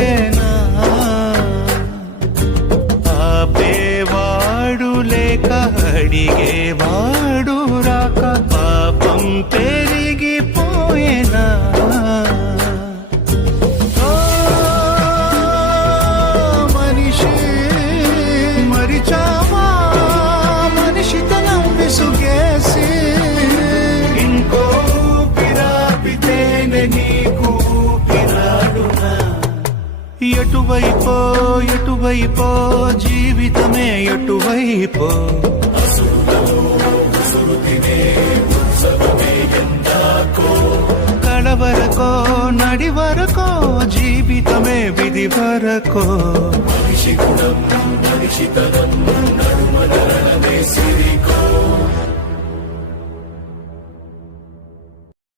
పోయేనా ఆపేవాడు లేక అడిగేవాడు రాక పాపం పెరిగిపోయేనా మనిషి మరిచావా మనిషితనం విసుగేసి ఇంకో పిరాపితేనే నీకు పిరాడునా ఎటువైపో ఎటువైపో జీవితమే ఎటువైపో కడవరకో నడివరకో జీవితమే విధి వరకో మనిషి గుణం మనిషితనం నడుమనరణమే సిరి